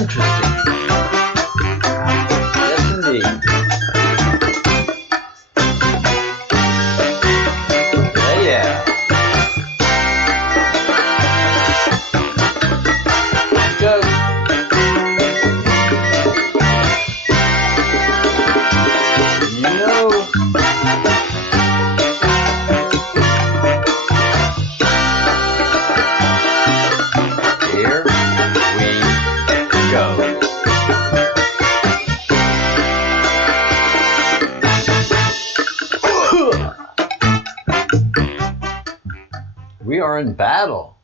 interesting. Yes, indeed. Yeah, yeah. Let's go. You know. Here we go. We are in battle.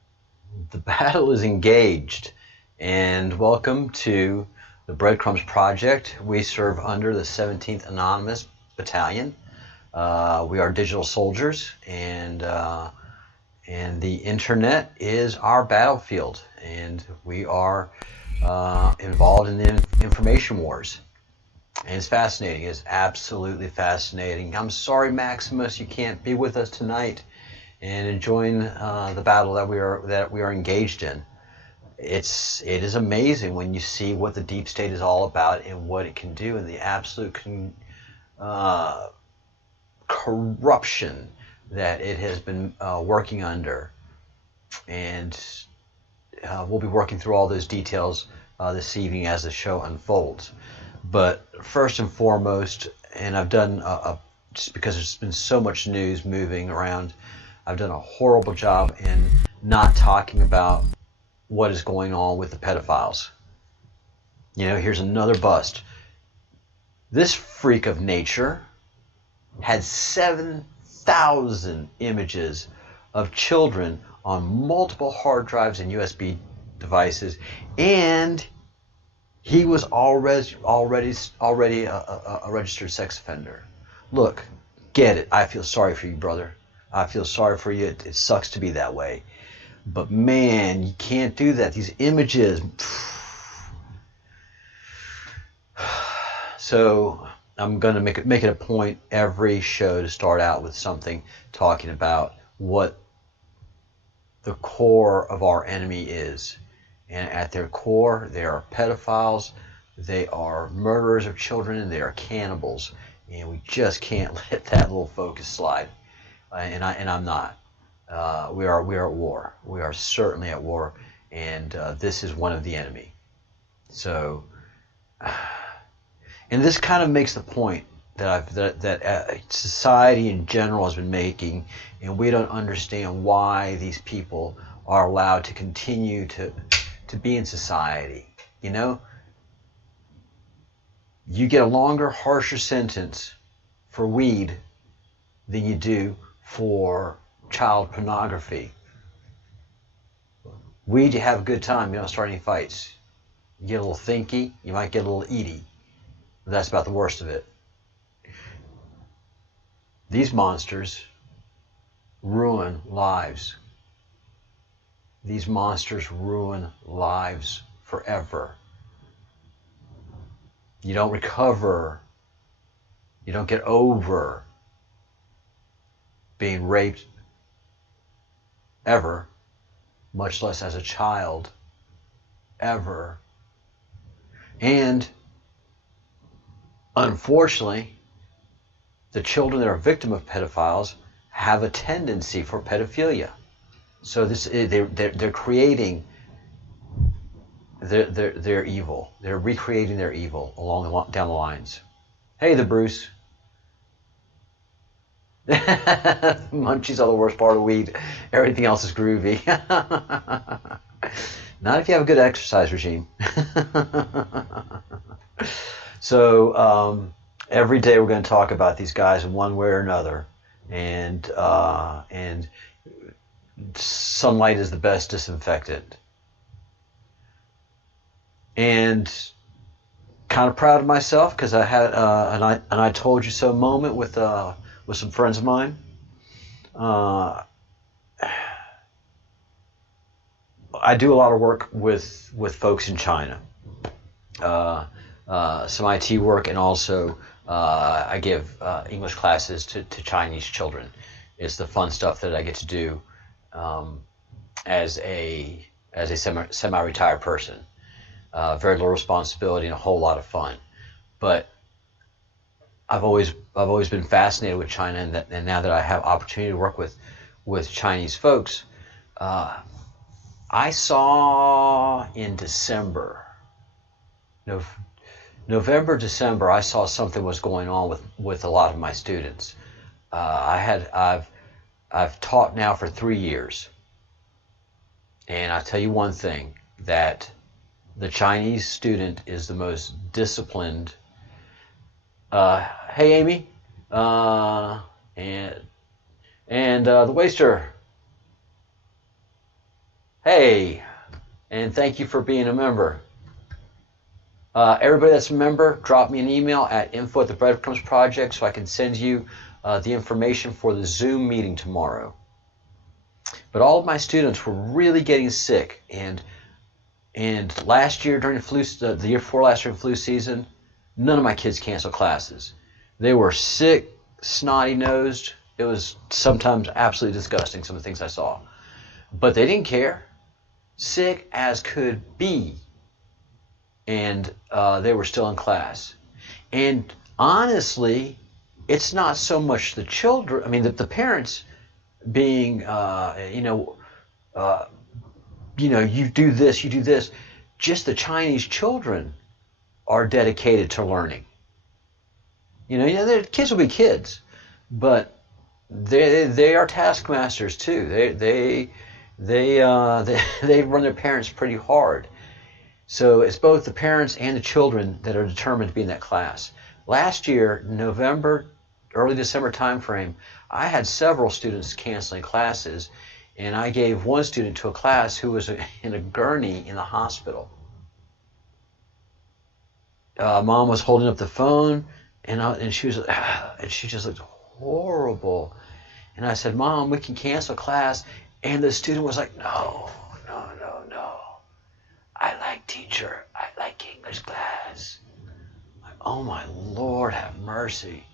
The battle is engaged. And welcome to the Breadcrumbs Project. We serve under the 17th Anonymous Battalion. We are digital soldiers, and the internet is our battlefield. And we are involved in the information wars. And it's fascinating. It's absolutely fascinating. I'm sorry, Maximus, you can't be with us tonight and enjoying the battle that we are engaged in. It is amazing when you see what the deep state is all about and what it can do, and the absolute corruption that it has been working under. And we'll be working through all those details this evening as the show unfolds. But first and foremost, and I've done just because there's been so much news moving around, I've done a horrible job in not talking about what is going on with the pedophiles. You know, here's another bust. This freak of nature had 7,000 images of children on multiple hard drives and USB devices, and he was already a registered sex offender. Look, get it. I feel sorry for you, brother. I feel sorry for you. It sucks to be that way. But man, you can't do that. These images. So I'm going to make it a point every show to start out with something talking about what the core of our enemy is. And at their core, they are pedophiles, they are murderers of children, and they are cannibals. And we just can't let that little focus slide. And I'm not. We are at war. We are certainly at war, and this is one of the enemy. So, and this kind of makes the point that society in general has been making, and we don't understand why these people are allowed to continue to be in society. You know, you get a longer, harsher sentence for weed than you do for child pornography. Weed, you have a good time, you don't start any fights. You get a little thinky, you might get a little eaty. But that's about the worst of it. These monsters ruin lives. These monsters ruin lives forever. You don't recover. You don't get over being raped ever, much less as a child, ever. And unfortunately, the children that are victim of pedophiles have a tendency for pedophilia. So they're creating their evil. They're recreating their evil down the lines. Hey, the Bruce. Munchies are the worst part of weed. Everything else is groovy. Not if you have a good exercise regime. So every day we're going to talk about these guys in one way or another, and sunlight is the best disinfectant. And kind of proud of myself because I had an I told you so moment with some friends of mine. I do a lot of work with folks in China, some IT work, and also I give English classes to Chinese children. It's the fun stuff that I get to do as a semi-retired person. very little responsibility and a whole lot of fun. But I've always been fascinated with China, and now that I have opportunity to work with Chinese folks, I saw in November, December, I saw something was going on with a lot of my students. I've taught now for 3 years, and I'll tell you one thing, that the Chinese student is the most disciplined. Hey, Amy, and the waster. Hey, and thank you for being a member. Everybody that's a member, drop me an email at info@the Project so I can send you the information for the Zoom meeting tomorrow. But all of my students were really getting sick, and last year during the year before last during flu season, none of my kids canceled classes. They were sick, snotty-nosed. It was sometimes absolutely disgusting, some of the things I saw. But they didn't care. Sick as could be. And they were still in class. And honestly, it's not so much the children, I mean, the parents being, you do this. Just the Chinese children are dedicated to learning. Their kids will be kids, but they are taskmasters too. They run their parents pretty hard. So it's both the parents and the children that are determined to be in that class. Last year, November, early December timeframe, I had several students canceling classes, and I gave one student to a class who was in a gurney in the hospital. Mom was holding up the phone, and she just looked horrible. And I said, Mom, we can cancel class. And the student was like, no. I like teacher. I like English class. Like, oh my Lord, have mercy.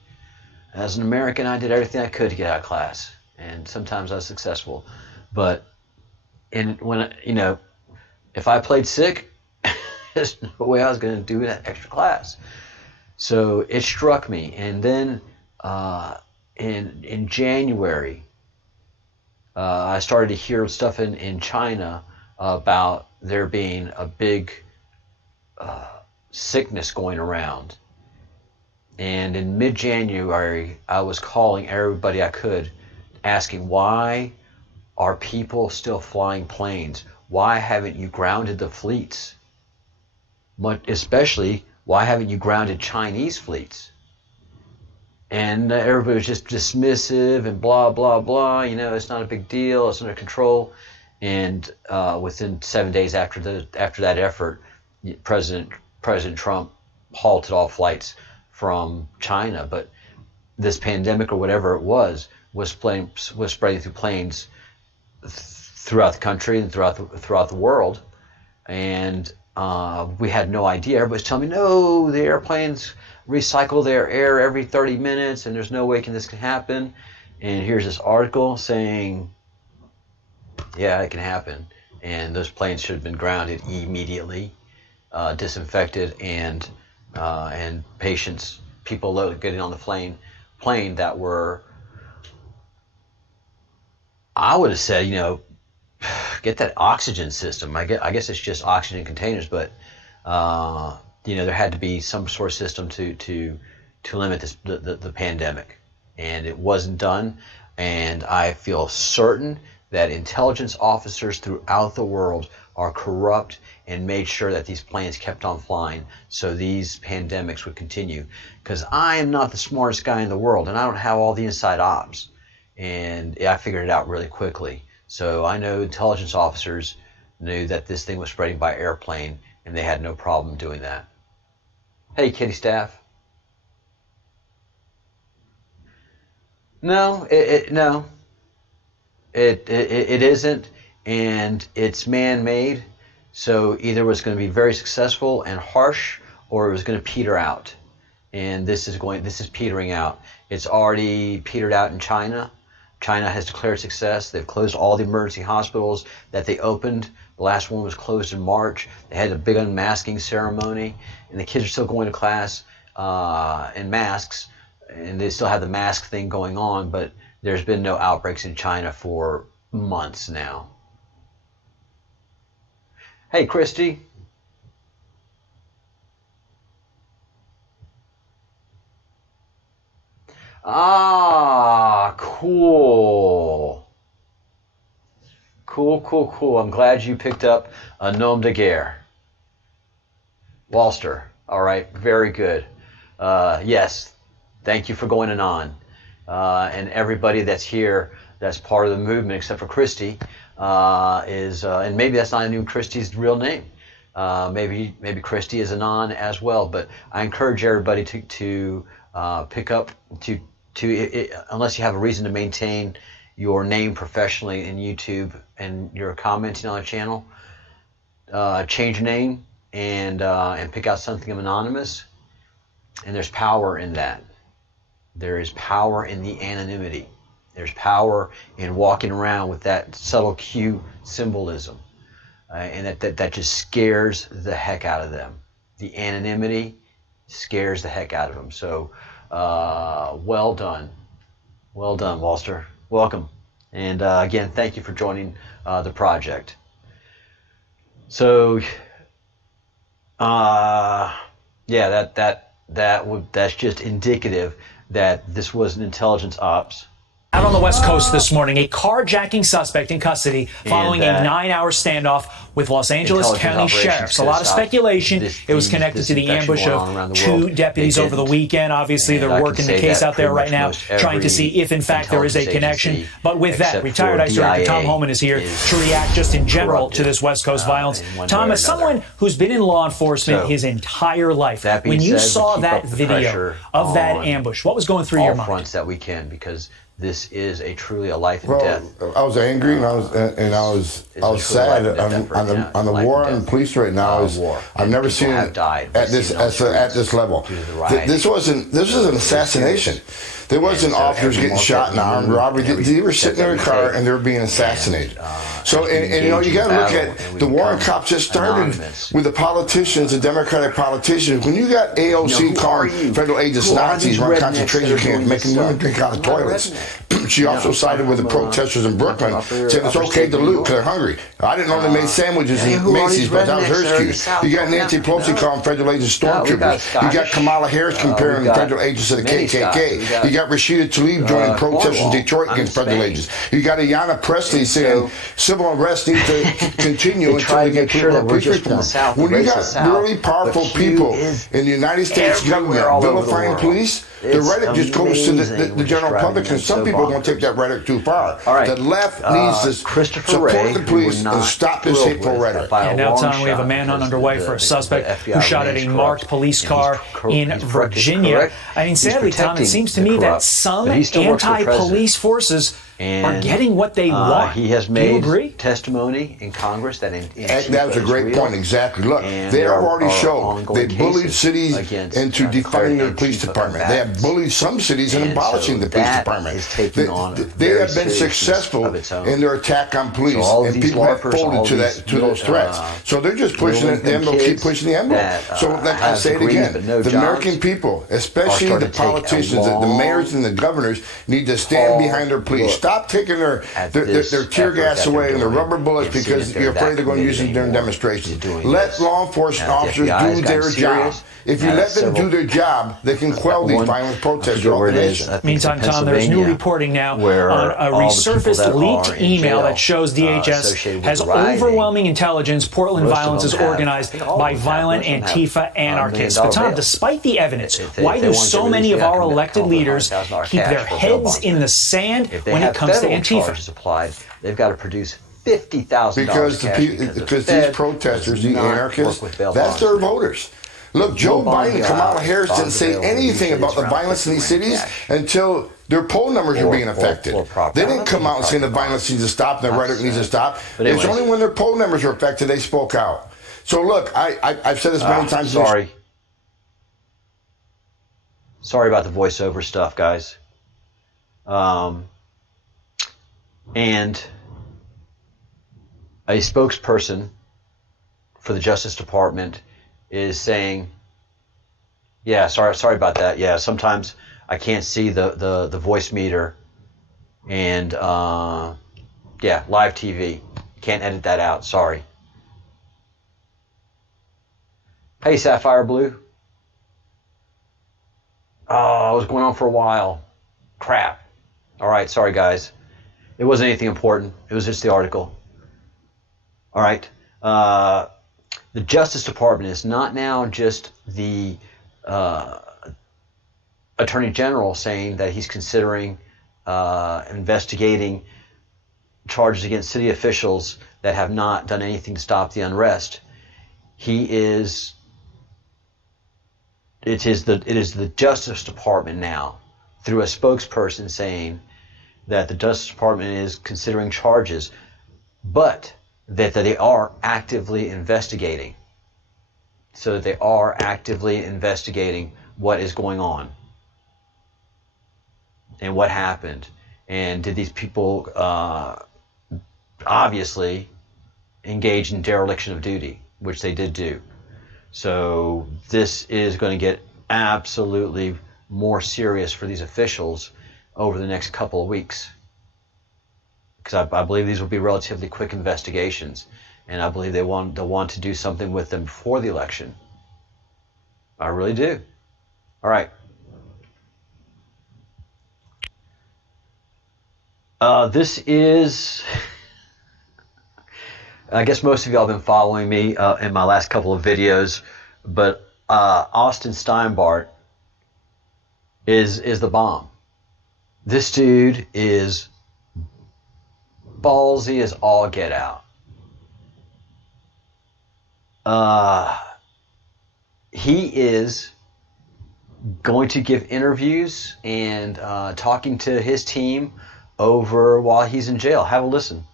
As an American, I did everything I could to get out of class, and sometimes I was successful. But if I played sick, there's no way I was going to do that extra class. So it struck me, and then in January, I started to hear stuff in China about there being a big sickness going around. And in mid-January, I was calling everybody I could, asking, why are people still flying planes? Why haven't you grounded the fleets? Especially, why haven't you grounded Chinese fleets? And everybody was just dismissive and blah, blah, blah. It's not a big deal. It's under control. And within 7 days after that effort, President Trump halted all flights from China. But this pandemic or whatever it was spreading through planes throughout the country and throughout the world. And we had no idea. Everybody's telling me, no, the airplanes recycle their air every 30 minutes, and there's no way this can happen. And here's this article saying, yeah, it can happen. And those planes should have been grounded immediately, disinfected, and people getting on the plane that were, I would have said, get that oxygen system. I guess it's just oxygen containers, but there had to be some sort of system to limit the pandemic, and it wasn't done. And I feel certain that intelligence officers throughout the world are corrupt and made sure that these planes kept on flying so these pandemics would continue. Because I am not the smartest guy in the world, and I don't have all the inside ops. And I figured it out really quickly. So I know intelligence officers knew that this thing was spreading by airplane, and they had no problem doing that. Hey, kitty staff. No, it isn't, and it's man-made. So either it was going to be very successful and harsh, or it was going to peter out. And this is petering out. It's already petered out in China. China has declared success. They've closed all the emergency hospitals that they opened. The last one was closed in March. They had a big unmasking ceremony, and the kids are still going to class in masks, and they still have the mask thing going on, but there's been no outbreaks in China for months now. Hey, Christy. Ah, cool. Cool. I'm glad you picked up a nom de guerre. Walster. All right, very good. Yes, thank you for going on. And everybody that's here, that's part of the movement, except for Christy, and maybe that's not even Christy's real name. Maybe Christy is anon as well. But I encourage everybody to pick up unless you have a reason to maintain your name professionally in YouTube and you're commenting on a channel, change your name and pick out something anonymous. And there's power in that. There is power in the anonymity. There's power in walking around with that subtle Q symbolism, and that just scares the heck out of them. The anonymity scares the heck out of them. So, well done, Walster. Welcome, and again, thank you for joining the project. So, yeah, that's just indicative that this was an intelligence ops. Out on the West Coast this morning, a carjacking suspect in custody following a 9-hour standoff with Los Angeles County sheriffs. A lot of speculation. It was connected to the ambush of 2 deputies over the weekend. Obviously, they're working the case out there right now, trying to see if, in fact, there is a connection. But with that, retired ICE Director Tom Homan is here to react just in general to this West Coast violence. Tom, as someone who's been in law enforcement his entire life, when you saw that video of that ambush, what was going through your mind? All fronts that we can, because this is truly a life and death. I was angry and I was sad on the war on police right now. I've never seen it at this level. This was an assassination. There wasn't officers getting shot in armed robbery. They were sitting in their car and they were being assassinated. So, and you got to look at the war on cops that started with the politicians, the Democratic politicians. When you got AOC calling federal agents Nazis, run concentration camps, making women drink out of toilets. She also sided with the protesters in Brooklyn, saying it's okay to loot because they're hungry. I didn't know they made sandwiches in Macy's, but that was her excuse. You got Nancy Pelosi calling federal agents stormtroopers. You got Kamala Harris comparing federal agents to the KKK. You got Rashida Tlaib joining protests in Detroit against federal agents. You got Ayanna Pressley saying civil unrest needs to continue until we get police reform. When you got really powerful people in the United States government vilifying police, the rhetoric just goes to the general public, and some people won't take that rhetoric too far. The left needs to support the police and stop this hateful rhetoric. And now, Tom, we have a manhunt underway for a suspect who shot at a marked police car in Virginia. I mean, sadly, Tom, it seems to me that some anti-police forces are getting what they want. He has made testimony in Congress that that was a great point. Exactly. Look, they have already shown they bullied cities into defunding their police department. They have bullied some cities in abolishing the police department. They have been successful in their attack on police, and people have folded to those threats. So they're just pushing the envelope, keep pushing the envelope. So like I say it again, the American people, especially the politicians, the mayors and the governors, need to stand behind their police. Stop taking their tear gas away and their rubber bullets because you're afraid they're going to use them during demonstrations. Let law enforcement officers do their job. If you let them do their job, they can quell these violent protests throughout the nation. Meantime, Tom, there's new reporting now on a resurfaced leaked email that shows DHS has overwhelming intelligence Portland violence is organized by violent Antifa anarchists. But Tom, despite the evidence, why do so many of our elected leaders keep their heads in the sand when it comes to Antifa? They've got to produce $50,000 because these protesters, the anarchists, that's their voters. Look, Joe Biden and Kamala Harris didn't say anything about the violence in these cities until their poll numbers were being affected. They didn't come out and say the violence needs to stop and the rhetoric needs to stop. It's only when their poll numbers were affected they spoke out. So look, I've said this many times. Sorry about the voiceover stuff, guys. And a spokesperson for the Justice Department is saying, yeah, sorry about that. Yeah, sometimes I can't see the voice meter, and yeah, live TV. Can't edit that out, sorry. Hey, Sapphire Blue. Oh, it was going on for a while. Crap. All right, sorry guys. It wasn't anything important. It was just the article. All right. The Justice Department is not now just the Attorney General saying that he's considering investigating charges against city officials that have not done anything to stop the unrest. It is the Justice Department now, through a spokesperson, saying that the Justice Department is considering charges, but that they are actively investigating. So that they are actively investigating what is going on and what happened. And did these people obviously engage in dereliction of duty, which they did do. So this is going to get absolutely more serious for these officials over the next couple of weeks. Because I believe these will be relatively quick investigations, and I believe they'll want to do something with them before the election. I really do. All right. This is, I guess most of y'all have been following me in my last couple of videos, but Austin Steinbart is the bomb. This dude is ballsy as all get out. He is going to give interviews and talking to his team over while he's in jail. Have a listen.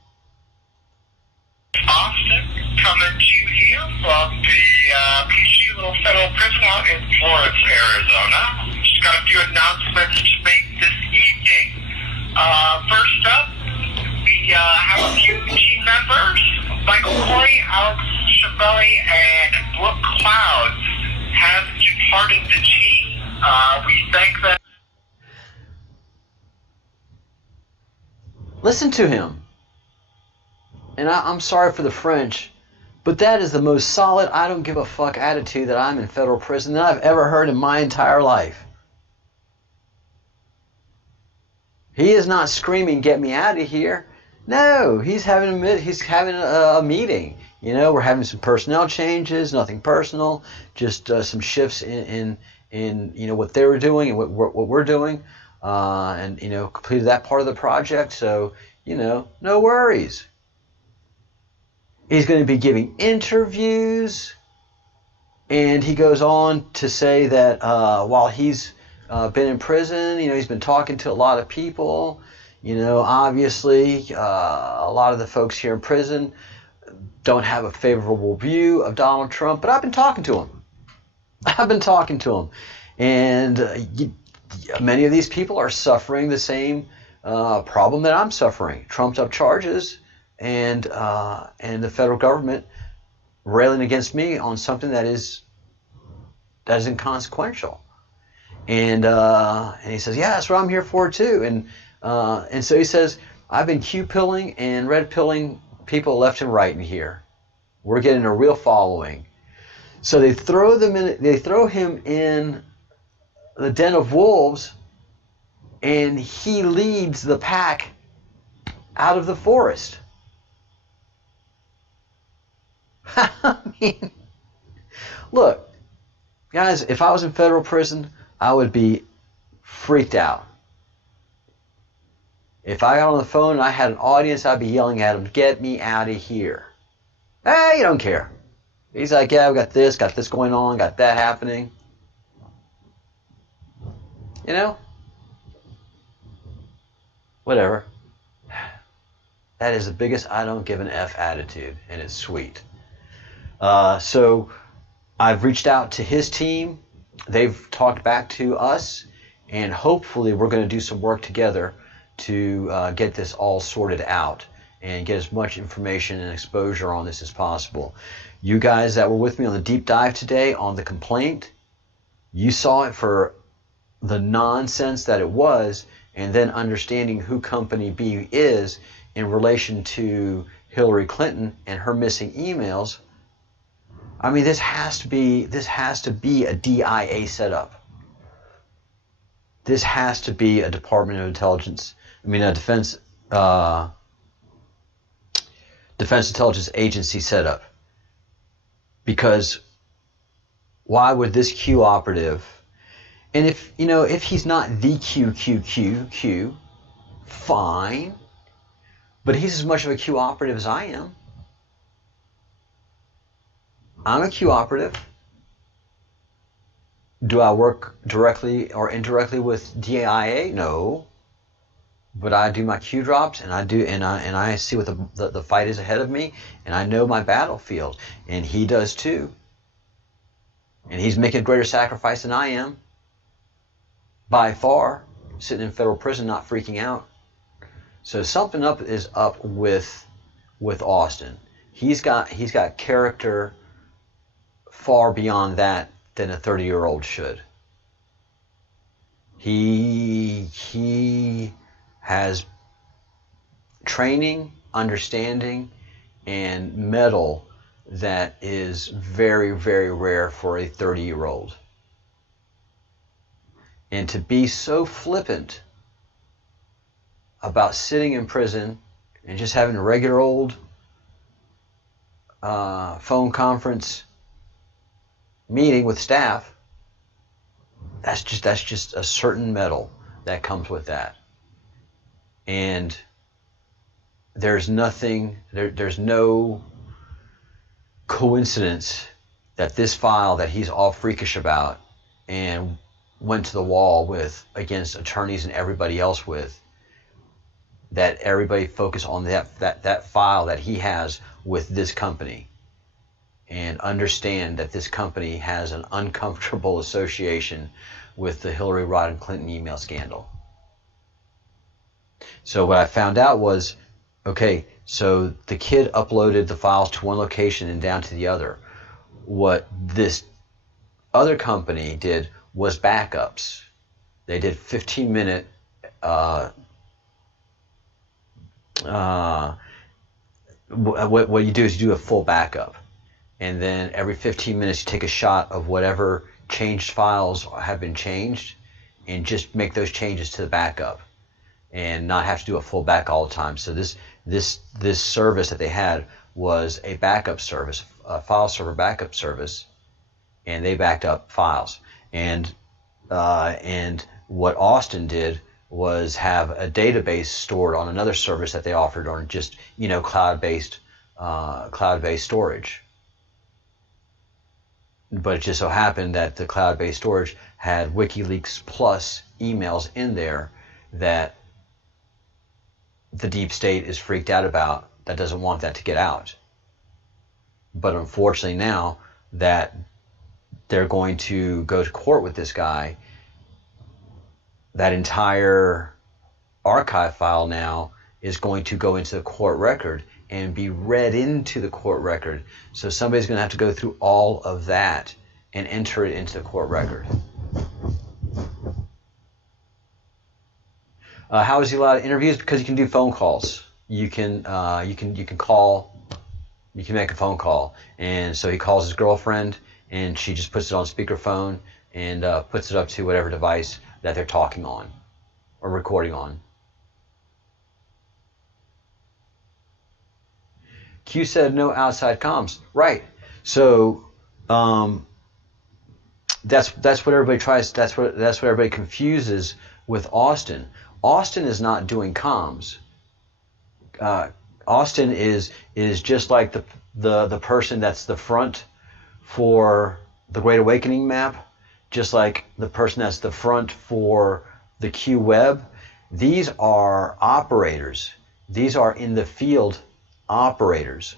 Austin, coming to you here from the PG little federal prison out in Florence, Arizona. Just got a few announcements to make this evening. First up, we have a few team members. Michael Flynn, Alex Chavelli, and Brooke Cloud have departed the team. We thank them. Listen to him. And I'm sorry for the French, but that is the most solid, I don't give a fuck attitude that I'm in federal prison that I've ever heard in my entire life. He is not screaming, "Get me out of here." No, he's having a meeting. You know, we're having some personnel changes, nothing personal, just some shifts in you know what they were doing and what we're doing, and you know completed that part of the project. So you know, no worries. He's going to be giving interviews, and he goes on to say that while he's been in prison, you know, he's been talking to a lot of people. You know, obviously, a lot of the folks here in prison don't have a favorable view of Donald Trump, but I've been talking to him. And many of these people are suffering the same problem that I'm suffering. Trumped up charges, and the federal government railing against me on something that is inconsequential. And he says, yeah, that's what I'm here for too. And so he says, I've been Q-pilling and red-pilling people left and right in here. We're getting a real following. So they throw him in the den of wolves, and he leads the pack out of the forest. I mean, look, guys, if I was in federal prison, I would be freaked out. If I got on the phone and I had an audience, I'd be yelling at him, "Get me out of here." Hey, you don't care. He's like, yeah, we got this going on, got that happening. You know? Whatever. That is the biggest I don't give an F attitude, and it's sweet. So I've reached out to his team. They've talked back to us, and hopefully we're going to do some work together to get this all sorted out and get as much information and exposure on this as possible. You guys that were with me on the deep dive today on the complaint, you saw it for the nonsense that it was, and then understanding who Company B is in relation to Hillary Clinton and her missing emails. I mean, this has to be a DIA setup. This has to be a Department of Intelligence. I mean, a Defense Intelligence Agency setup. Because why would this Q operative, and if he's not the Q, fine, but he's as much of a Q operative as I am. I'm a Q operative. Do I work directly or indirectly with DIA? No. But I do my Q drops, and I see what the fight is ahead of me, and I know my battlefield, and he does too. And he's making a greater sacrifice than I am, by far, sitting in federal prison, not freaking out. So something is up with Austin. He's got character far beyond that than a 30-year-old should. He has training, understanding, and mettle that is very, very rare for a 30-year-old. And to be so flippant about sitting in prison and just having a regular old phone conference meeting with staff, that's just a certain mettle that comes with that. And there's no coincidence that this file that he's all freakish about and went to the wall with against attorneys and everybody else with, that everybody focus on that file that he has with this company and understand that this company has an uncomfortable association with the Hillary Rodham Clinton email scandal. So what I found out was, okay, so the kid uploaded the files to one location and down to the other. What this other company did was backups. They did 15-minute what you do is you do a full backup, and then every 15 minutes you take a shot of whatever changed files have been changed and just make those changes to the backup and not have to do a full back all the time. So this service that they had was a backup service, a file server backup service, and they backed up files. And what Austin did was have a database stored on another service that they offered on just cloud-based storage. But it just so happened that the cloud-based storage had WikiLeaks Plus emails in there that the deep state is freaked out about, that doesn't want that to get out. But unfortunately now that they're going to go to court with this guy, that entire archive file now is going to go into the court record and be read into the court record. So somebody's going to have to go through all of that and enter it into the court record. How is he allowed interviews? Because you can do phone calls. You can call. You can make a phone call, and so he calls his girlfriend, and she just puts it on speakerphone and puts it up to whatever device that they're talking on or recording on. Q said no outside comms. Right. So that's what everybody tries. That's what everybody confuses with Austin. Austin is not doing comms. Austin is just like the person that's the front for the Great Awakening map, just like the person that's the front for the Q web. These are operators. These are in the field operators.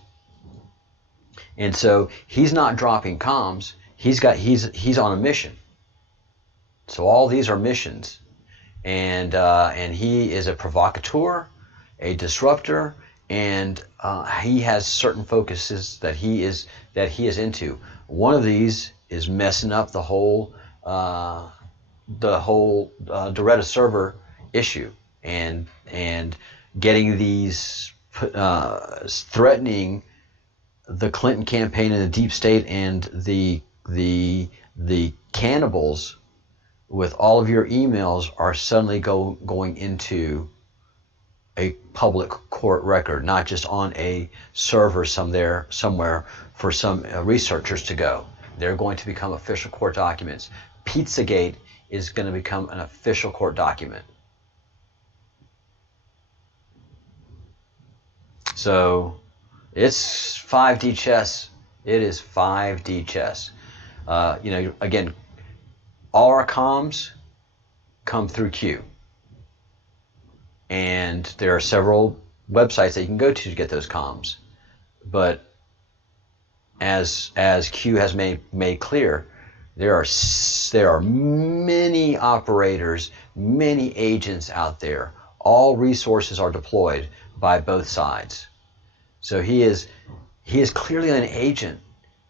And so he's not dropping comms. He's on a mission. So all these are missions. and he is a provocateur, a disruptor, and he has certain focuses that he is into. One of these is messing up the whole Doretta server issue, and getting these threatening the Clinton campaign and the deep state and the cannibals with all of your emails are suddenly going into a public court record, not just on a server somewhere for some researchers to go. They're going to become official court documents. Pizzagate is going to become an official court document. So it's 5D chess. It is 5D chess. Again, all our comms come through Q. And there are several websites that you can go to get those comms. But as Q has made clear, there are many operators, many agents out there. All resources are deployed by both sides. So he is clearly an agent,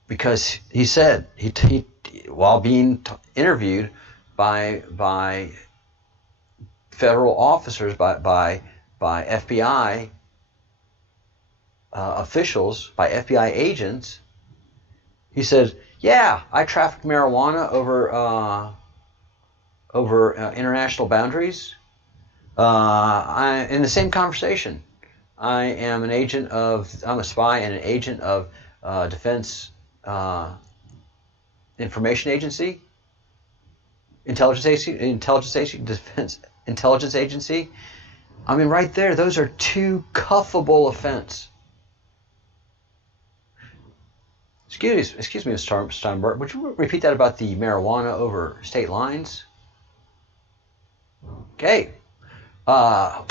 because he said he while being interviewed by federal officers, by FBI officials, by FBI agents, he said, "Yeah, I traffic marijuana over international boundaries. In the same conversation, I am I'm a spy and an agent of Defense Information Agency, Defense Intelligence Agency." I mean, right there, those are two cuffable offense. Excuse me, Mr. Steinberg, would you repeat that about the marijuana over state lines? Okay.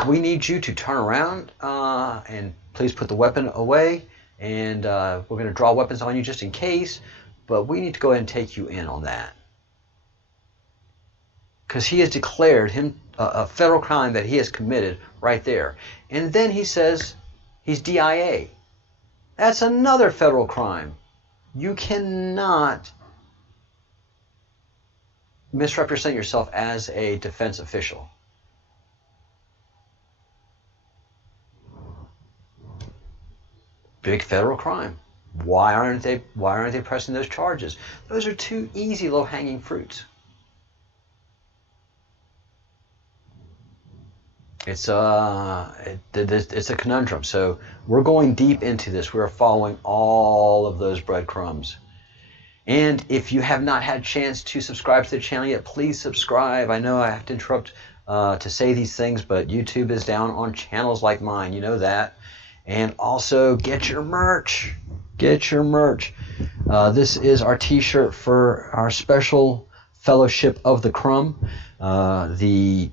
We need you to turn around and please put the weapon away. And we're going to draw weapons on you just in case. But we need to go ahead and take you in on that. Because he has declared him a federal crime that he has committed right there. And then he says he's DIA. That's another federal crime. You cannot misrepresent yourself as a defense official. Big federal crime. Why aren't they pressing those charges? Those are two easy low-hanging fruits. It's a conundrum. So we're going deep into this. We're following all of those breadcrumbs. And if you have not had a chance to subscribe to the channel yet, please subscribe. I know I have to interrupt to say these things, but YouTube is down on channels like mine. You know that. And also get your merch. Get your merch. This is our t-shirt for our special Fellowship of the Crumb. The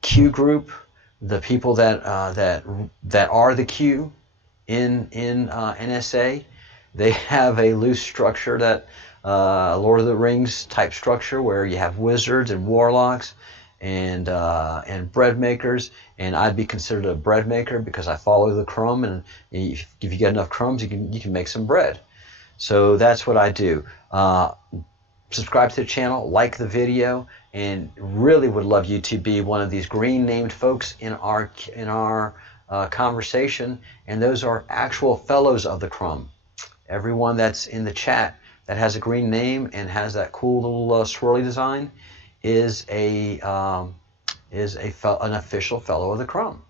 Q group, the people that are the Q in NSA, they have a loose structure, that Lord of the Rings type structure, where you have wizards and warlocks and bread makers, and I'd be considered a bread maker because I follow the crumb, and if you get enough crumbs, you can make some bread. So that's what I do. Subscribe to the channel, like the video, and really would love you to be one of these green named folks in our conversation. And those are actual fellows of the crumb. Everyone that's in the chat that has a green name and has that cool little swirly design is an official fellow of the crumb.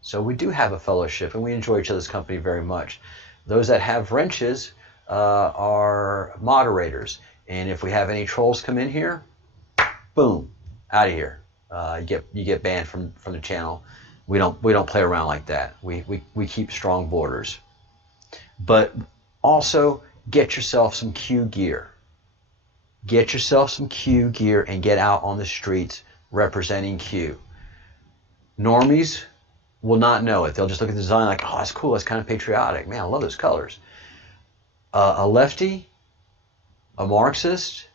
So we do have a fellowship, and we enjoy each other's company very much. Those that have wrenches are moderators. And if we have any trolls come in here, boom, out of here. You get banned from the channel. We don't play around like that. We keep strong borders. But also get yourself some Q gear. Get yourself some Q gear and get out on the streets representing Q. Normies will not know it. They'll just look at the design like, oh, that's cool. That's kind of patriotic. Man, I love those colors. A lefty, a Marxist,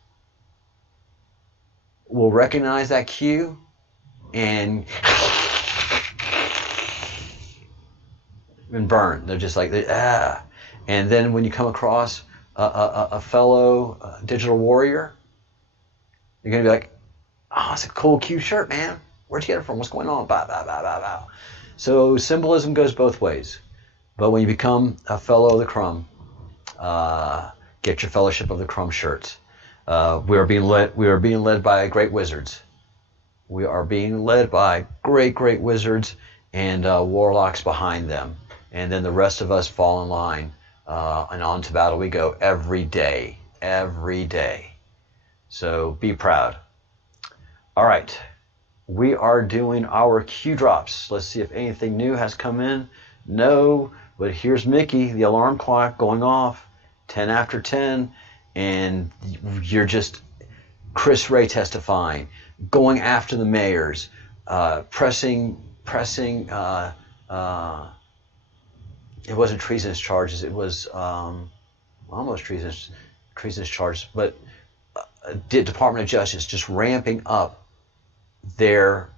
will recognize that cue and burn. They're just like, ah. And then when you come across a fellow digital warrior, you're going to be like, oh, it's a cool cue shirt, man. Where'd you get it from? What's going on? Bow, bow, bow, bow, bow. So symbolism goes both ways. But when you become a fellow of the crumb, get your fellowship of the crumb shirts. We are being led by great wizards. We are being led by great wizards and warlocks behind them. And then the rest of us fall in line, and on to battle we go every day. So be proud. All right, we are doing our cue drops. Let's see if anything new has come in. No, but here's Mickey, the alarm clock going off, 10 after 10, and you're just Chris Ray testifying, going after the mayors, pressing. It wasn't treasonous charges. It was almost treasonous charges, but Department of Justice just ramping up their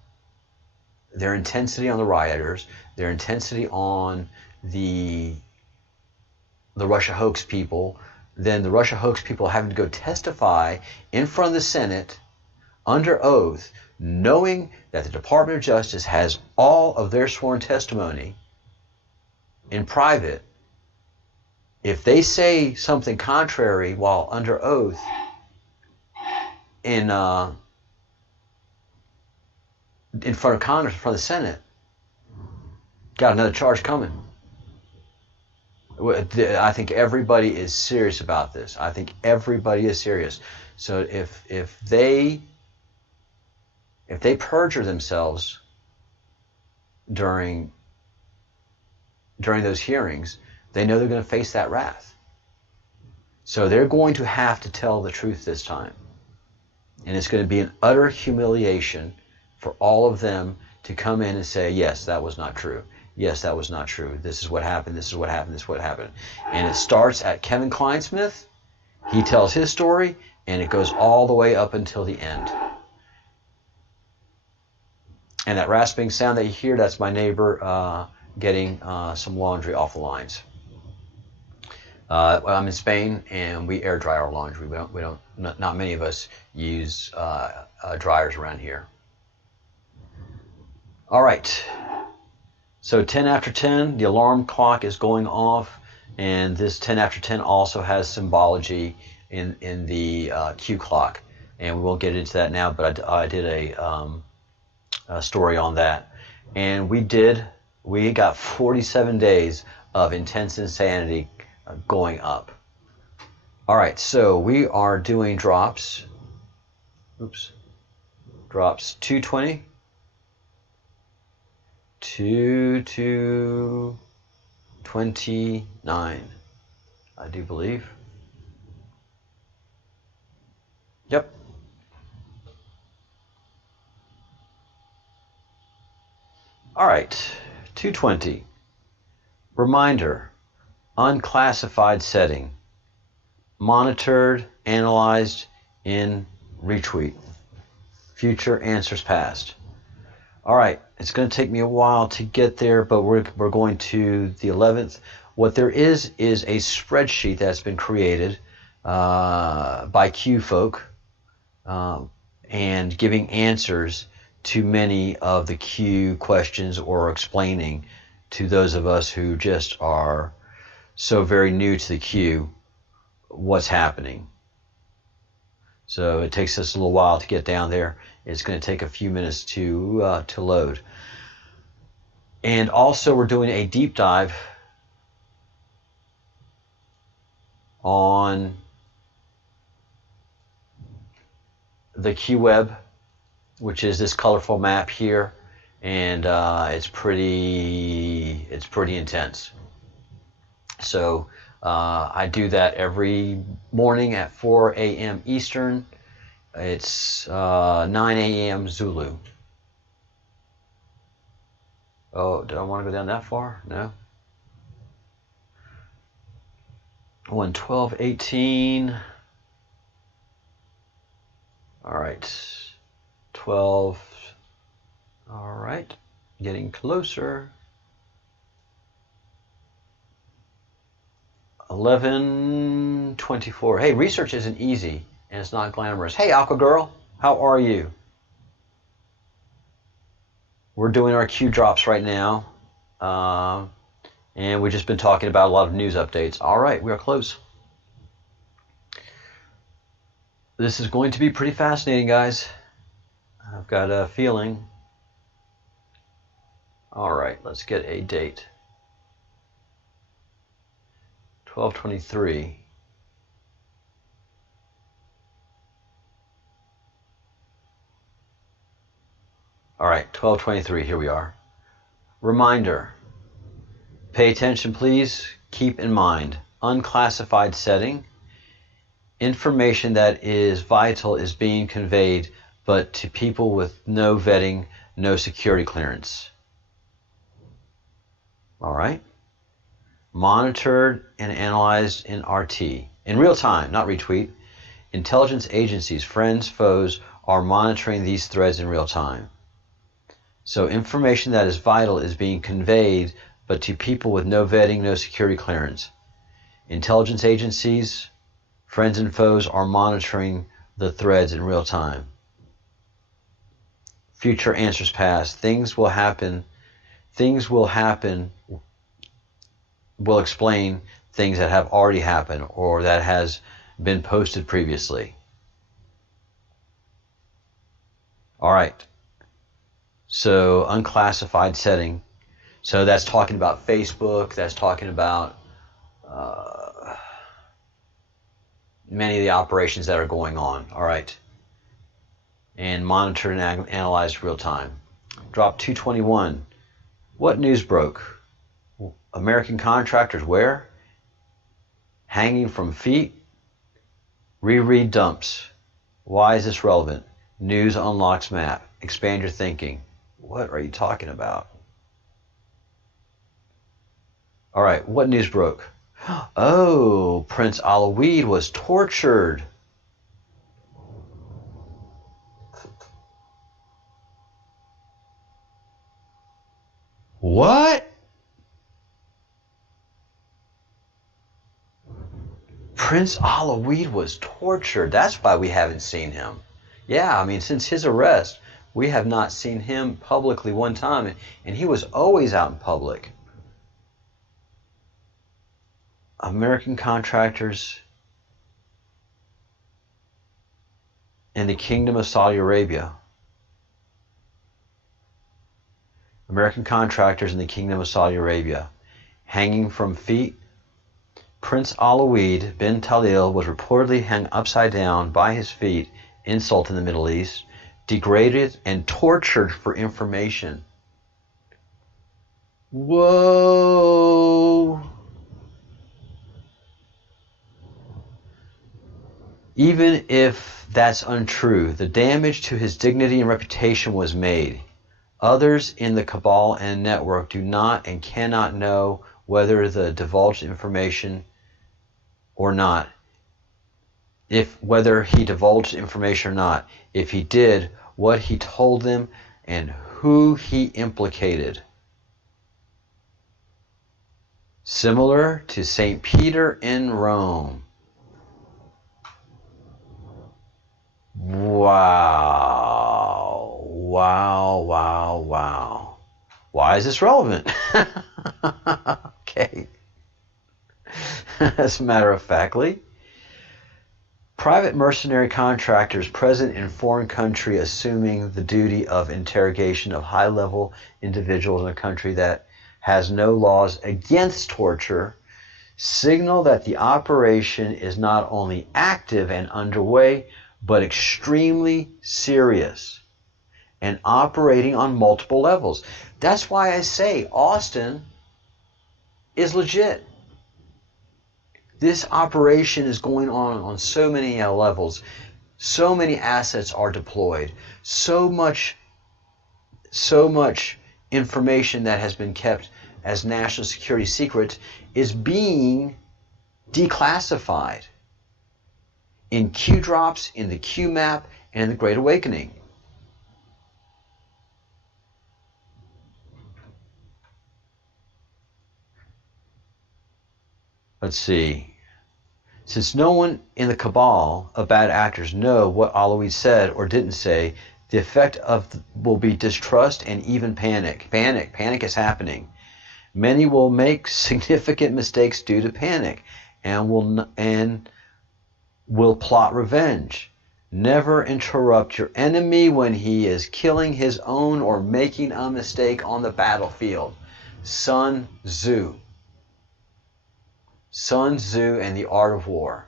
intensity on the rioters, their intensity on the Russia hoax people, then the Russia hoax people having to go testify in front of the Senate under oath, knowing that the Department of Justice has all of their sworn testimony in private. If they say something contrary while under oath in front of Congress, in front of the Senate, got another charge coming. I think everybody is serious about this. I think everybody is serious. So if they perjure themselves during those hearings, they know they're going to face that wrath. So they're going to have to tell the truth this time. And it's going to be an utter humiliation for all of them to come in and say, yes, that was not true. Yes, that was not true. This is what happened. This is what happened. This is what happened. And it starts at Kevin Kleinsmith. He tells his story, and it goes all the way up until the end. And that rasping sound that you hear, that's my neighbor getting some laundry off the lines. I'm in Spain, and we air dry our laundry. Not many of us use dryers around here. All right. So 10 after 10, the alarm clock is going off, and this 10 after 10 also has symbology in the cue clock, and we won't get into that now. But I did a story on that, and we got 47 days of intense insanity going up. All right, so we are doing drops. Drops 220. 229, I do believe. Yep. All right, 220. Reminder, unclassified setting. Monitored, analyzed in retweet. Future answers past. All right, it's going to take me a while to get there, but we're going to the 11th. What there is a spreadsheet that's been created by Q folk and giving answers to many of the Q questions or explaining to those of us who just are so very new to the Q what's happening. So it takes us a little while to get down there. It's going to take a few minutes to load. And also we're doing a deep dive on the QWeb, which is this colorful map here, and it's pretty intense. So I do that every morning at 4 a.m. Eastern. It's 9 a.m. Zulu. Oh, did I want to go down that far? No. 1:12:18. All right. 12. All right, getting closer. 11:24. Hey, research isn't easy and it's not glamorous. Hey, Aqua Girl, how are you? We're doing our Q drops right now, and we've just been talking about a lot of news updates. All right, we are close. This is going to be pretty fascinating, guys. I've got a feeling. All right, let's get a date. 12/23. All right, 12/23, here we are. Reminder, pay attention please, keep in mind, unclassified setting, information that is vital is being conveyed, but to people with no vetting, no security clearance. All right. Monitored and analyzed in RT. In real time, not retweet. Intelligence agencies, friends, foes, are monitoring these threads in real time. So information that is vital is being conveyed, but to people with no vetting, no security clearance. Intelligence agencies, friends and foes are monitoring the threads in real time. Future answers past. Things will happen. Things will happen. Will explain things that have already happened or that has been posted previously. All right. So unclassified setting. So that's talking about Facebook. That's talking about many of the operations that are going on. All right. And monitored and analyzed real time. Drop 221. What news broke? American contractors where? Hanging from feet? Reread dumps. Why is this relevant? News unlocks map. Expand your thinking. What are you talking about? All right, what news broke? Oh, Prince Alaouid was tortured. What? Prince Alaouid was tortured. That's why we haven't seen him. Yeah, I mean, since his arrest, we have not seen him publicly one time, and he was always out in public. American contractors in the Kingdom of Saudi Arabia. American contractors in the Kingdom of Saudi Arabia. Hanging from feet. Prince Alaouid bin Talil was reportedly hung upside down by his feet, insult in the Middle East, degraded and tortured for information. Whoa! Even if that's untrue, the damage to his dignity and reputation was made. Others in the cabal and network do not and cannot know whether the divulged information or not. Whether he divulged information or not. If he did, what he told them and who he implicated. Similar to St. Peter in Rome. Wow. Wow, wow, wow. Why is this relevant? Okay. As a matter of factly, private mercenary contractors present in foreign country assuming the duty of interrogation of high-level individuals in a country that has no laws against torture signal that the operation is not only active and underway, but extremely serious and operating on multiple levels. That's why I say Austin is legit. This operation is going on so many levels. So many assets are deployed. So much information that has been kept as national security secret is being declassified in Q drops, in the Q map, and in the Great Awakening. let's see. Since no one in the cabal of bad actors know what Aloid said or didn't say, the effect will be distrust and even panic. Panic is happening. Many will make significant mistakes due to panic and will plot revenge. Never interrupt your enemy when he is killing his own or making a mistake on the battlefield. Sun Tzu. Sun Tzu and the Art of War.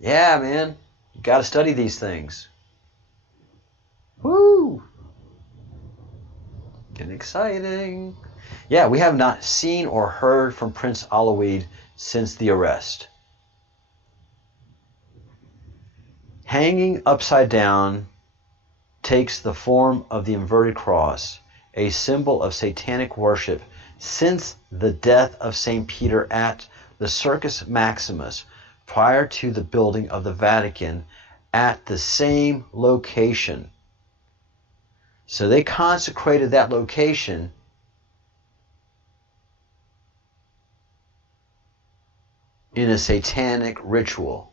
Yeah, man. You got to study these things. Woo! Getting exciting. Yeah, we have not seen or heard from Prince Aloid since the arrest. Hanging upside down takes the form of the inverted cross, a symbol of satanic worship since the death of St. Peter at the Circus Maximus prior to the building of the Vatican at the same location. So they consecrated that location in a satanic ritual.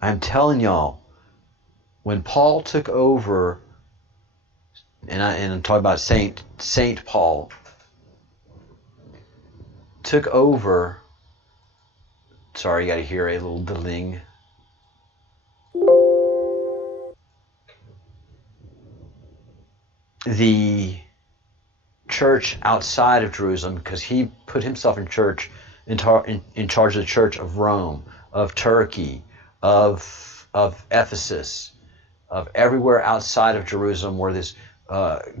I'm telling y'all, when Paul took over, and I'm talking about Saint Paul, took over. Sorry, you got to hear a little ding. The church outside of Jerusalem, because he put himself in charge of the church of Rome, of Turkey, of Ephesus, of everywhere outside of Jerusalem where this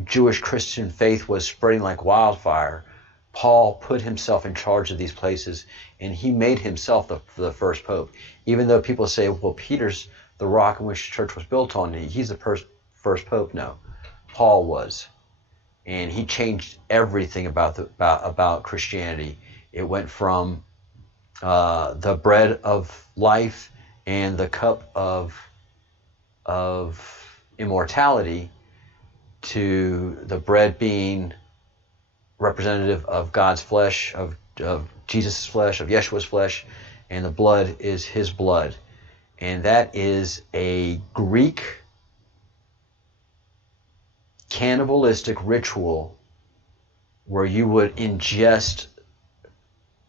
Jewish Christian faith was spreading like wildfire. Paul put himself in charge of these places, and he made himself the first pope. Even though people say, well, Peter's the rock in which the church was built on, he's the first pope. No, Paul was. And he changed everything about Christianity. It went from the bread of life and the cup of immortality to the bread being representative of God's flesh, of Jesus' flesh, of Yeshua's flesh, and the blood is his blood. And that is a Greek cannibalistic ritual where you would ingest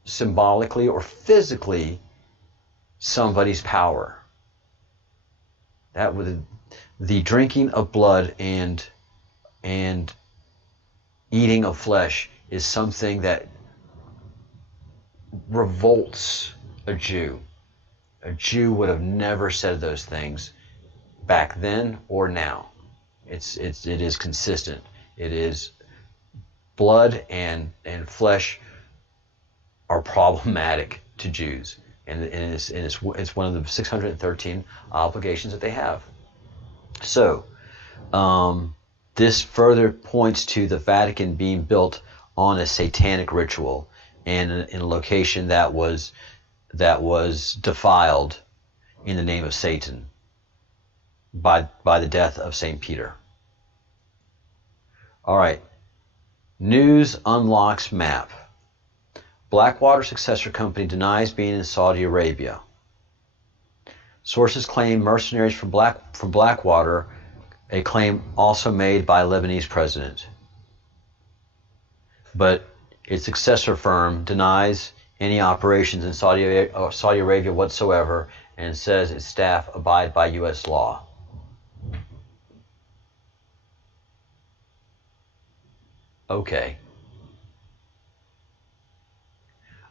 symbolically or physically somebody's power. That would, the drinking of blood and eating of flesh is something that revolts a Jew. A Jew would have never said those things back then or now. It is consistent. It is blood and flesh are problematic to Jews, and it's one of the 613 obligations that they have. So this further points to the Vatican being built on a satanic ritual and in a location that was defiled in the name of Satan by the death of St. Peter. All right. News unlocks map. Blackwater successor company denies being in Saudi Arabia. Sources claim mercenaries from Blackwater, a claim also made by Lebanese president. But its successor firm denies any operations in Saudi Arabia whatsoever and says its staff abide by U.S. law. Okay.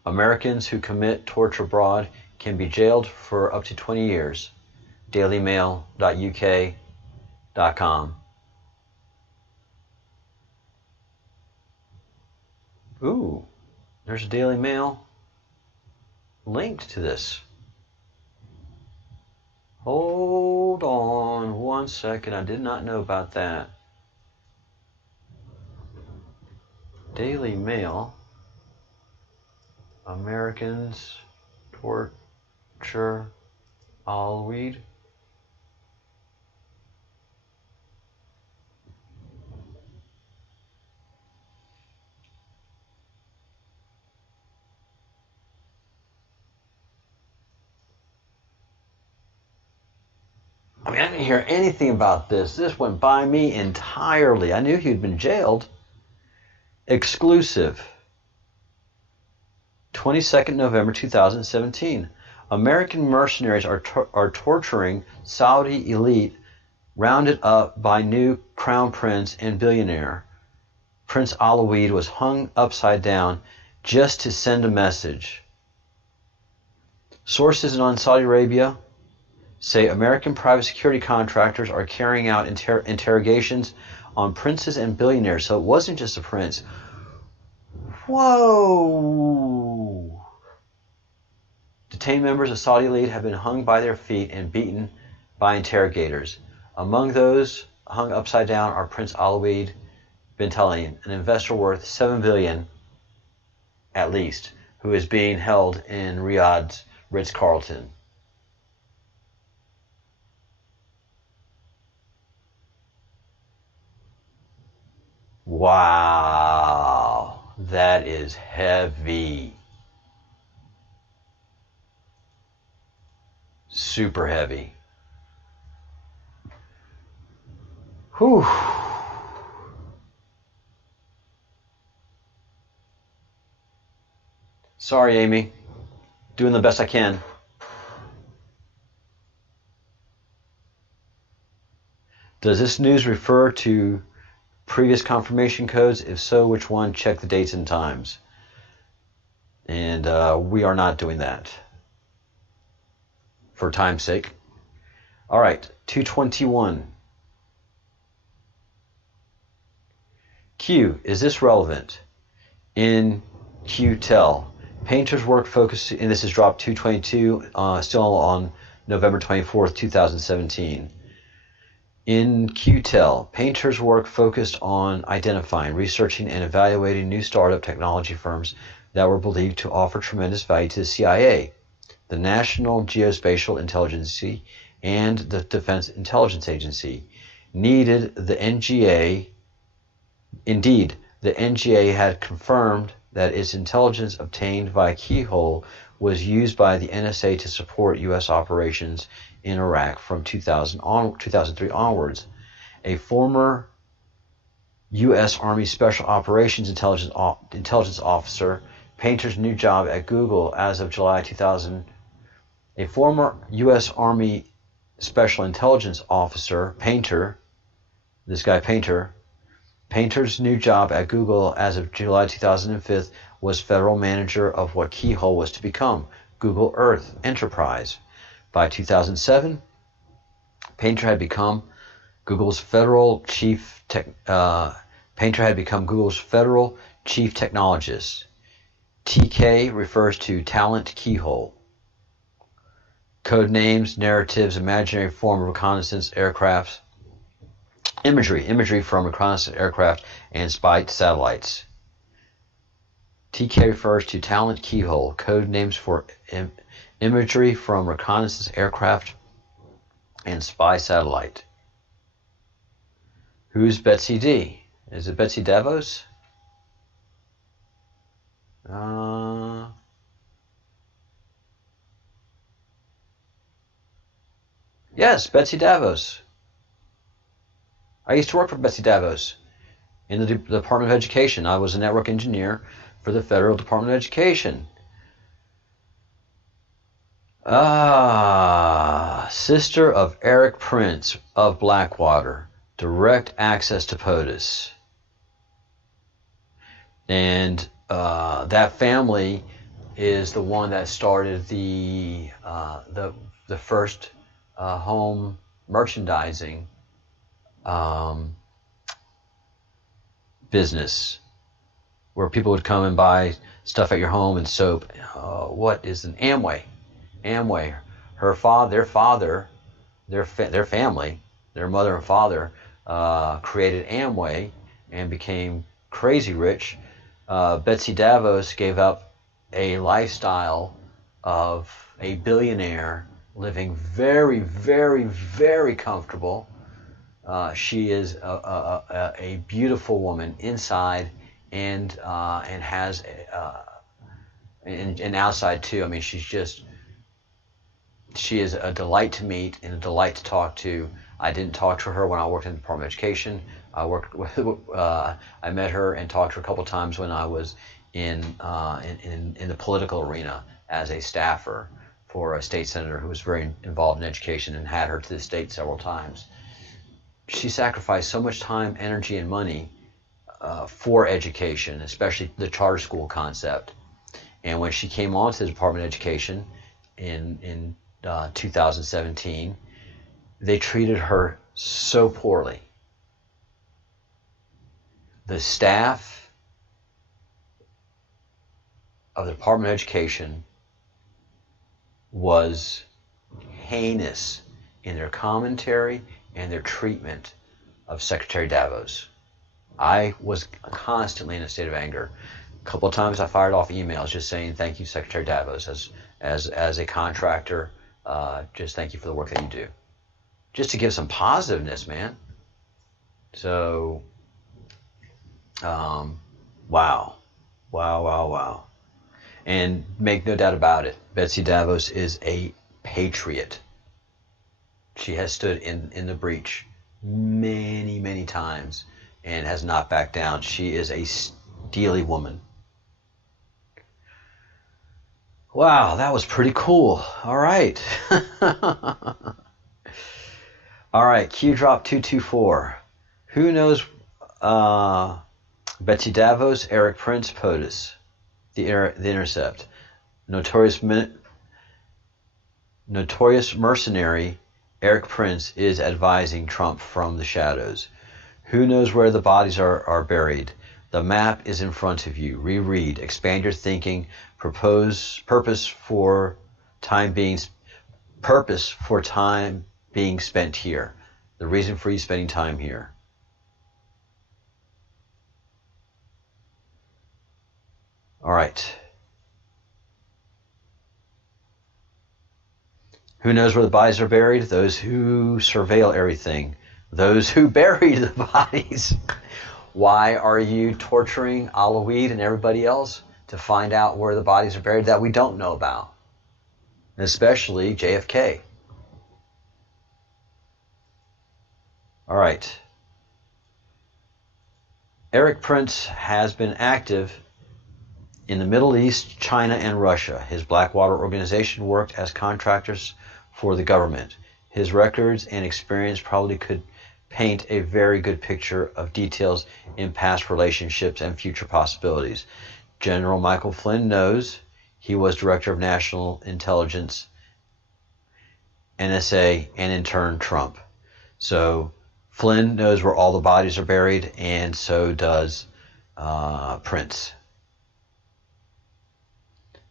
Americans who commit torture abroad can be jailed for up to 20 years. dailymail.uk.com. Ooh, there's a Daily Mail linked to this. Hold on 1 second. I did not know about that. Daily Mail. Americans torture Aloid. I mean, I didn't hear anything about this. This went by me entirely. I knew he'd been jailed. Exclusive. 22nd November 2017. American mercenaries are torturing Saudi elite rounded up by new crown prince and billionaire. Prince Alawid was hung upside down just to send a message. Sources in Saudi Arabia say American private security contractors are carrying out interrogations on princes and billionaires. So it wasn't just a prince. Whoa! Detained members of Saudi elite have been hung by their feet and beaten by interrogators. Among those hung upside down are Prince Alawid bin Talal, an investor worth $7 billion at least, who is being held in Riyadh's Ritz-Carlton. Wow, that is heavy. Super heavy. Whew. Sorry, Amy. Doing the best I can. Does this news refer to previous confirmation codes? If so, which one? Check the dates and times. And we are not doing that for time's sake. All right, 221. Q, is this relevant? In QTEL, painter's work focused, and this is drop 222, still on November 24th, 2017. In QTEL, painter's work focused on identifying, researching, and evaluating new startup technology firms that were believed to offer tremendous value to the CIA, the National Geospatial Intelligence, and the Defense Intelligence Agency. Needed the NGA. Indeed, the NGA had confirmed that its intelligence obtained via Keyhole was used by the NSA to support U.S. operations in Iraq from 2003 onwards. A former U.S. Army Special Operations Intelligence Officer, Painter's new job at Google as of July 2000. A former U.S. Army Special Intelligence Officer, Painter, this guy Painter, Painter's new job at Google as of July 2005 was federal manager of what Keyhole was to become, Google Earth Enterprise. By 2007, Painter had become Google's federal chief technologist. TK refers to Talent Keyhole. Code names, narratives, imaginary form of reconnaissance aircraft. Imagery from reconnaissance aircraft and spy satellites. TK refers to Talent Keyhole, code names for imagery from reconnaissance aircraft and spy satellite. Who's Betsy D? Is it Betsy DeVos? Yes, Betsy DeVos. I used to work for Betsy DeVos in the Department of Education. I was a network engineer for the Federal Department of Education. Sister of Eric Prince of Blackwater. Direct access to POTUS. And that family is the one that started the first home merchandising business, where people would come and buy stuff at your home and soap. What is an Amway? Amway. Their family, their mother and father created Amway and became crazy rich. Betsy DeVos gave up a lifestyle of a billionaire, living very, very, very comfortable. She is a beautiful woman inside and has and outside too. I mean, she's just She is a delight to meet and a delight to talk to. I didn't talk to her when I worked in the Department of Education. I met her and talked to her a couple times when I was in the political arena as a staffer for a state senator who was very involved in education, and had her to the state several times. She sacrificed so much time, energy, and money for education, especially the charter school concept. And when she came on to the Department of Education in 2017, they treated her so poorly. The staff of the Department of Education was heinous in their commentary and their treatment of Secretary Davos. I was constantly in a state of anger. A couple of times I fired off emails just saying thank you, Secretary Davos, as a contractor. Just thank you for the work that you do. Just to give some positiveness, man. So, wow. And make no doubt about it, Betsy Davos is a patriot. She has stood in the breach many, many times and has not backed down. She is a steely woman. Wow, that was pretty cool. All right. All right, Q drop 224. Who knows Betsy Davos, Eric Prince, POTUS, The Intercept, notorious mercenary Eric Prince is advising Trump from the shadows. Who knows where the bodies are buried? The map is in front of you. Reread. Expand your thinking. Purpose for time being spent here. The reason for you spending time here. All right. Who knows where the bodies are buried? Those who surveil everything. Those who buried the bodies. Why are you torturing Alaweed and everybody else to find out where the bodies are buried that we don't know about? Especially JFK. All right. Eric Prince has been active in the Middle East, China, and Russia. His Blackwater organization worked as contractors for the government. His records and experience probably could paint a very good picture of details in past relationships and future possibilities. General Michael Flynn knows. He was Director of National Intelligence, NSA, and in turn Trump. So Flynn knows where all the bodies are buried, and so does Prince.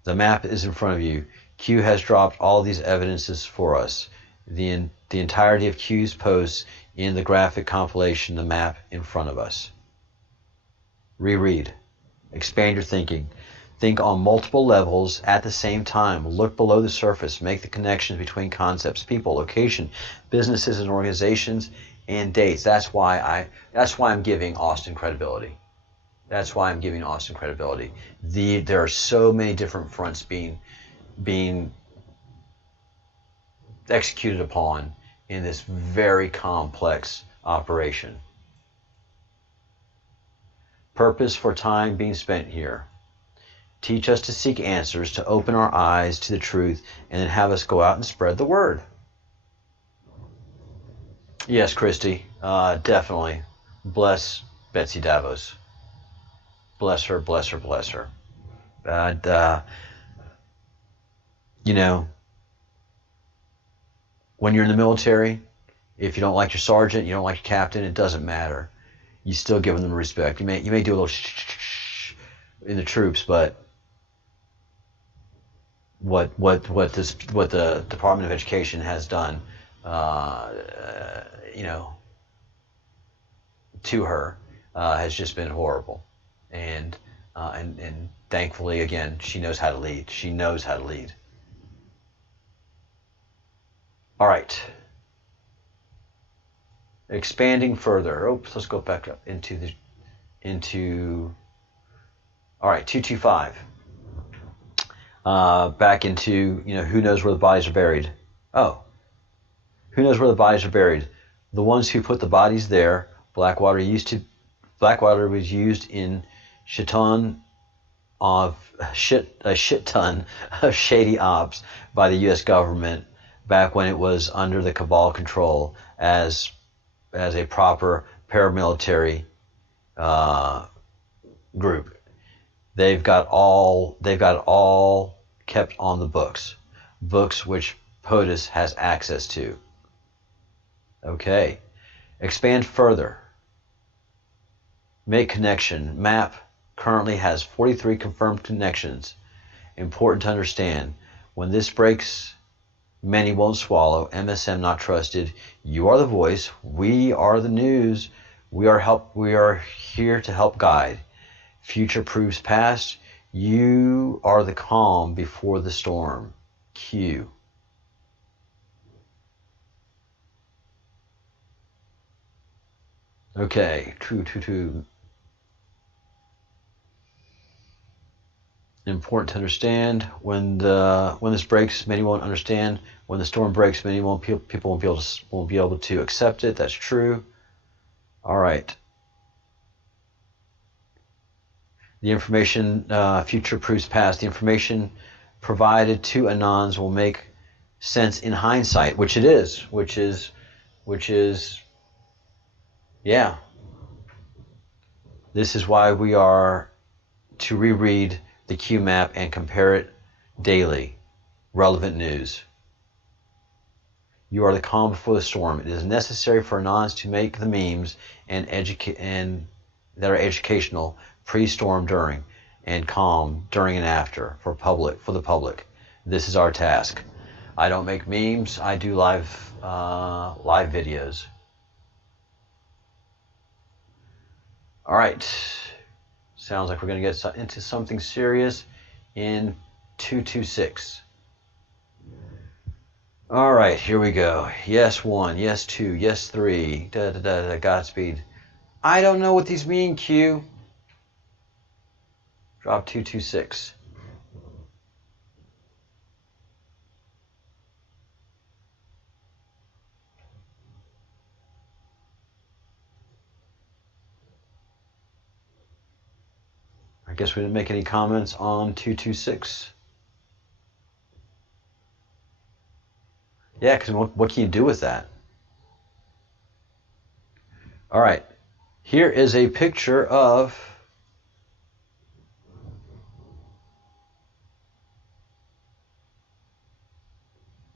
The map is in front of you. Q has dropped all these evidences for us. The entirety of Q's posts in the graphic compilation, the map in front of us. Reread. Expand your thinking. Think on multiple levels at the same time. Look below the surface. Make the connections between concepts, people, location, businesses and organizations, and dates. That's why I'm giving Austin credibility. That's why I'm giving Austin credibility. There are so many different fronts being executed upon in this very complex operation. Purpose for time being spent here. Teach us to seek answers, to open our eyes to the truth, and then have us go out and spread the word. Yes, Christy, definitely. Bless Betsy Davos. Bless her, bless her, bless her. And, when you're in the military, if you don't like your sergeant, you don't like your captain, it doesn't matter. You still give them respect. You may do a little shh in the troops, but what the Department of Education has done, to her, has just been horrible. And thankfully, again, she knows how to lead. She knows how to lead. All right. Expanding further. Oops, let's go back up into all right, 225. Back into, who knows where the bodies are buried. Oh, who knows where the bodies are buried? The ones who put the bodies there. Blackwater was used in a shit ton of shady ops by the U.S. government back when it was under the cabal control as a proper paramilitary group. They've got all kept on the books which POTUS has access to. Okay, expand further. Make connection. Map currently has 43 confirmed connections. Important to understand. When this breaks, many won't swallow. MSM not trusted. You are the voice. We are the news. We are here to help guide. Future proves past. You are the calm before the storm. Q. Okay, true. Important to understand. When this breaks, many won't understand. When the storm breaks, many people won't be able to accept it. That's true. All right. The information future proves past. The information provided to Anons will make sense in hindsight, which it is. Which is. Yeah. This is why we are to reread the Q map and compare it daily. Relevant news. You are the calm before the storm. It is necessary for Anons to make the memes and that are educational pre-storm, during, and calm during and after for the public. This is our task. I don't make memes. I do live videos. All right. Sounds like we're going to get into something serious in 226. All right, here we go. Yes 1, yes 2, yes 3. Godspeed. I don't know what these mean, Q. Drop 226. I guess we didn't make any comments on 226. Yeah, because what can you do with that? All right. Here is a picture of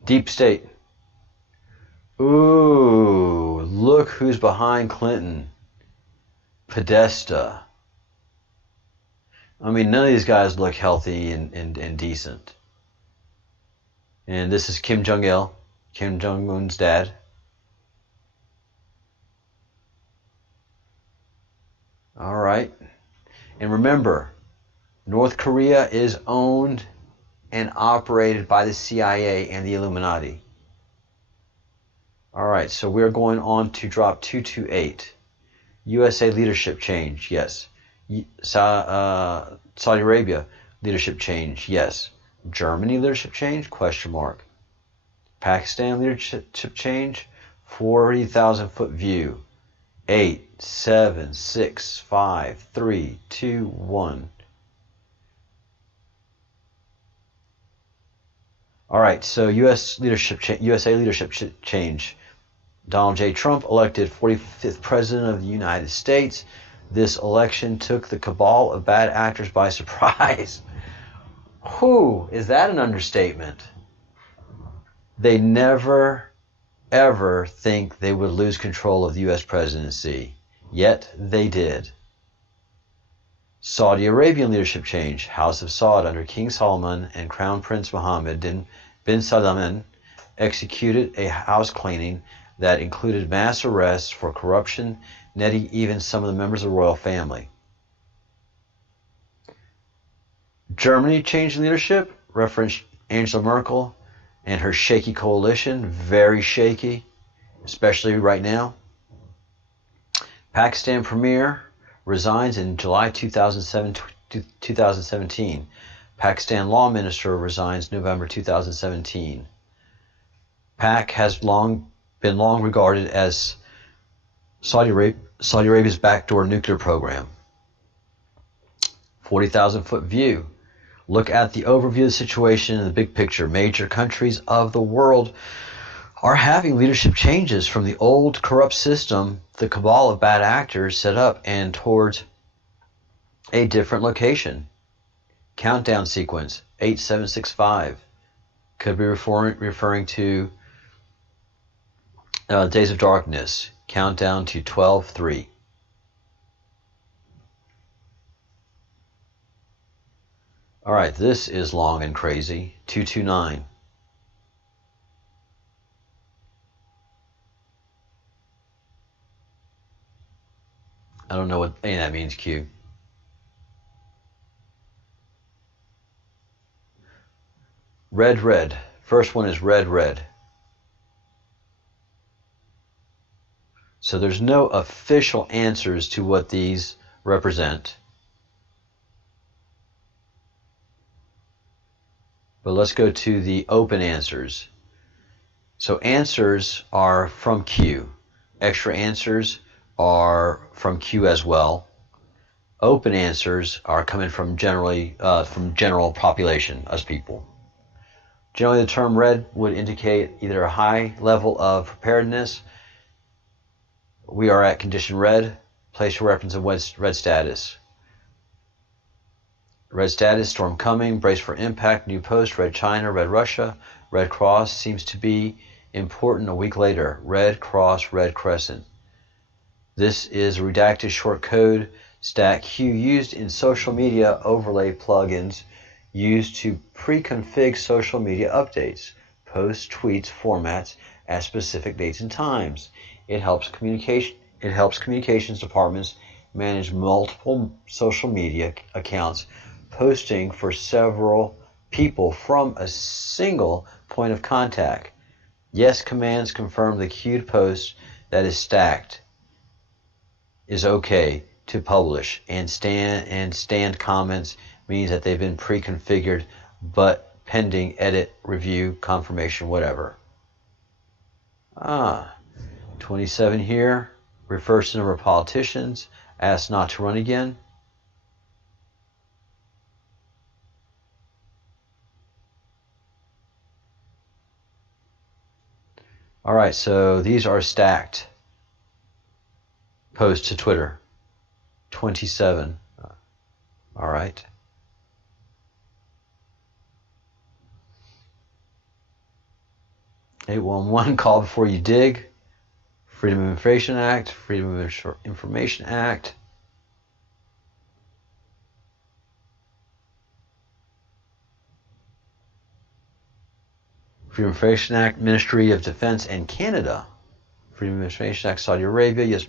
Deep State. Ooh, look who's behind Clinton. Podesta. I mean, none of these guys look healthy and decent. And this is Kim Jong-il, Kim Jong-un's dad. All right. And remember, North Korea is owned and operated by the CIA and the Illuminati. All right, so we're going on to drop 228. USA leadership change, yes. Saudi Arabia leadership change, yes. Germany leadership change, question mark. Pakistan leadership change, 40,000 foot view. 8, 7, 6, 5, 3, 2, 1. All right, so USA leadership change. Donald J. Trump elected 45th President of the United States. This election took the cabal of bad actors by surprise. Whew, is that an understatement? They never, ever think they would lose control of the U.S. presidency. Yet they did. Saudi Arabian leadership change. House of Saud under King Salman and Crown Prince Mohammed bin Salman executed a house cleaning that included mass arrests for corruption, netting even some of the members of the royal family. Germany changed leadership, referenced Angela Merkel and her shaky coalition, very shaky, especially right now. Pakistan Premier resigns in July 2017. Pakistan Law Minister resigns November 2017. PAC has been long regarded as Saudi Arabia's backdoor nuclear program. 40,000-foot view. Look at the overview of the situation in the big picture. Major countries of the world are having leadership changes from the old corrupt system the cabal of bad actors set up and towards a different location. Countdown sequence 8765 could be referring to Days of Darkness. Countdown to 12-3. All right, this is long and crazy. 229. I don't know what any of that means, Q. Red, red. First one is red, red. So there's no official answers to what these represent. But let's go to the open answers. So answers are from Q. Extra answers are from Q as well. Open answers are coming from general population, us people. Generally, the term red would indicate either a high level of preparedness. We are at condition red. Place your weapons in red status. Red status, storm coming, brace for impact, new post, red China, red Russia, red cross seems to be important a week later. Red cross, red crescent. This is a redacted short code stack Q used in social media overlay plugins used to pre-config social media updates, posts, tweets, formats at specific dates and times. It helps communications departments manage multiple social media accounts, posting for several people from a single point of contact. Yes commands confirm the queued post that is stacked is okay to publish, and stand comments means that they've been pre-configured but pending edit, review, confirmation, whatever. 27 here refers to the number of politicians asked not to run again. All right, so these are stacked posts to Twitter. 27. All right. (811) Call before you dig. Freedom of Information Act. Freedom of Information Act. Freedom of Information Act, Ministry of Defense and Canada. Freedom of Information Act, Saudi Arabia. U.S.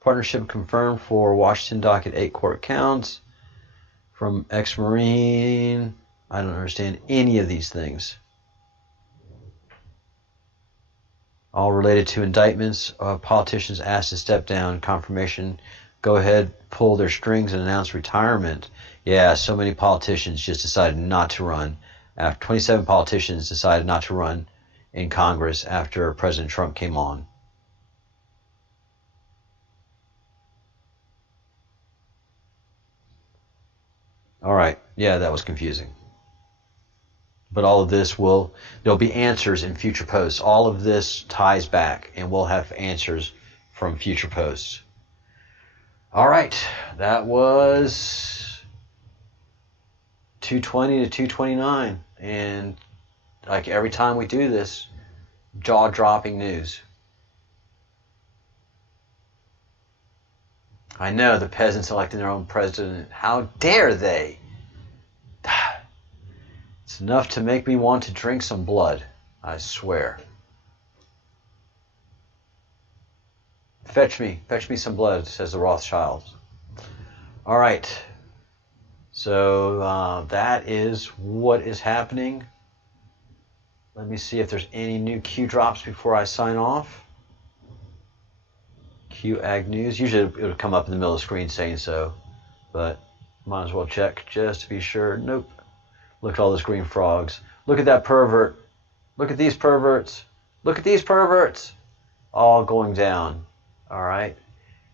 partnership confirmed for Washington docket 8 court counts. From ex-Marine. I don't understand any of these things. All related to indictments of politicians asked to step down. Confirmation. Go ahead, pull their strings and announce retirement. Yeah, so many politicians just decided not to run. After 27 politicians decided not to run in Congress after President Trump came on. All right, yeah, that was confusing. But all of this there'll be answers in future posts. All of this ties back, and we'll have answers from future posts. All right, that was 220 to 229. And like every time we do this, jaw-dropping news. I know the peasants electing their own president. How dare they? It's enough to make me want to drink some blood, I swear. Fetch me some blood, says the Rothschilds. All right. So that is what is happening. Let me see if there's any new Q drops before I sign off. Q Ag News. Usually it'll come up in the middle of the screen saying so, but might as well check just to be sure. Nope. Look at all those green frogs. Look at that pervert. Look at these perverts. Look at these perverts. All going down. All right.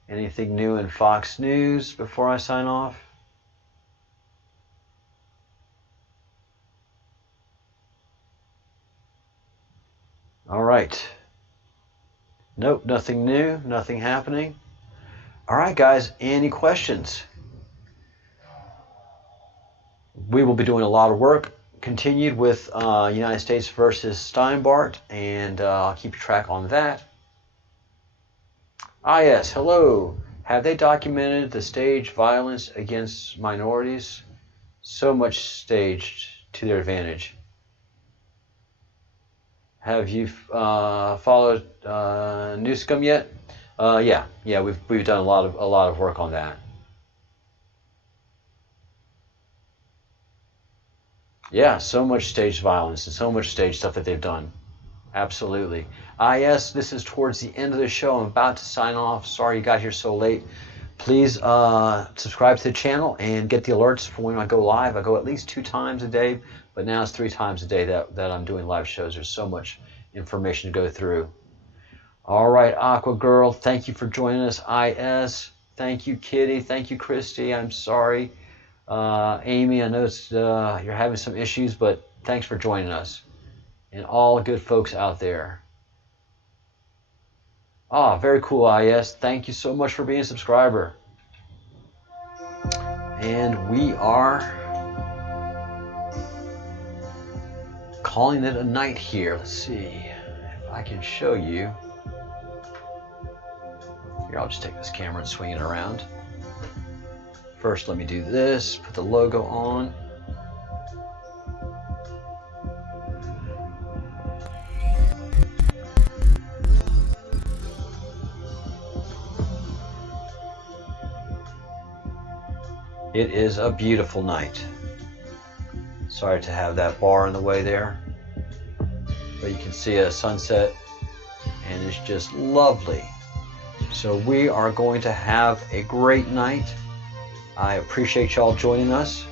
Anything new in Fox News before I sign off? All right. Nope, nothing new, nothing happening. All right, guys, any questions? We will be doing a lot of work, continued with United States versus Steinbart, and I'll keep track on that. Ah, yes, hello. Have they documented the staged violence against minorities? So much staged to their advantage. Have you followed Newscom yet? Yeah, we've done a lot of work on that. Yeah, so much staged violence and so much staged stuff that they've done. Absolutely. Yes, this is towards the end of the show. I'm about to sign off. Sorry you got here so late. Please subscribe to the channel and get the alerts for when I go live. I go at least 2 times a day, but now it's 3 times a day that I'm doing live shows. There's so much information to go through. All right, Aqua Girl, thank you for joining us. IS, thank you, Kitty. Thank you, Christy. I'm sorry. Amy, I know you're having some issues, but thanks for joining us. And all good folks out there. Ah, very cool, IS. Thank you so much for being a subscriber. And we are calling it a night here. Let's see if I can show you. Here, I'll just take this camera and swing it around. First, let me do this, put the logo on. It is a beautiful night. Sorry to have that bar in the way there, but you can see a sunset and it's just lovely. So we are going to have a great night. I appreciate y'all joining us.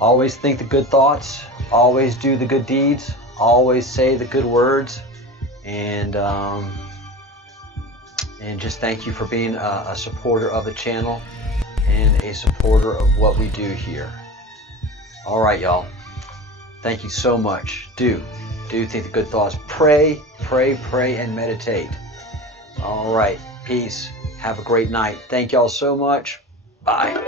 Always think the good thoughts, always do the good deeds, always say the good words, and just thank you for being a supporter of the channel and a supporter of what we do here. All right, y'all. Thank you so much. Do think the good thoughts. Pray, and meditate. All right. Peace. Have a great night. Thank y'all so much. Bye.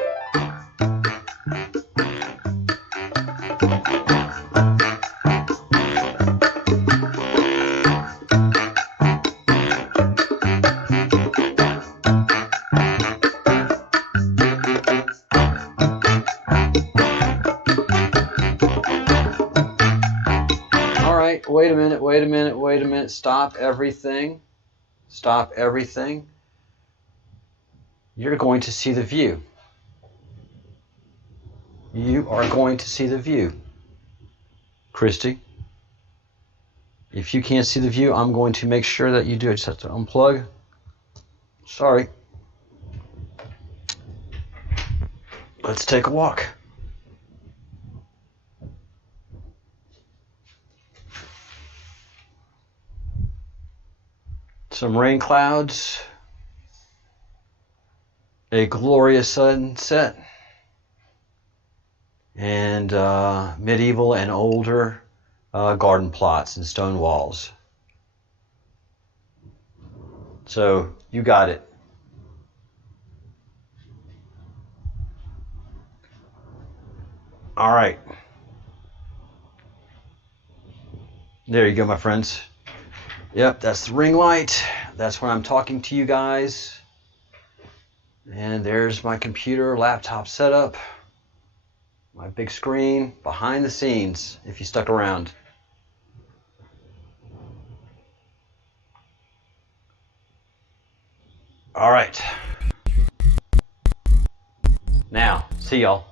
Wait a minute. Stop everything. Stop everything. You're going to see the view. You are going to see the view. Christy, if you can't see the view, I'm going to make sure that you do. I just have to unplug. Sorry. Let's take a walk. Some rain clouds, a glorious sunset, and medieval and older garden plots and stone walls. So you got it. All right. There you go, my friends. Yep, that's the ring light. That's when I'm talking to you guys. And there's my computer, laptop setup. My big screen, behind the scenes, if you stuck around. All right. Now, see y'all.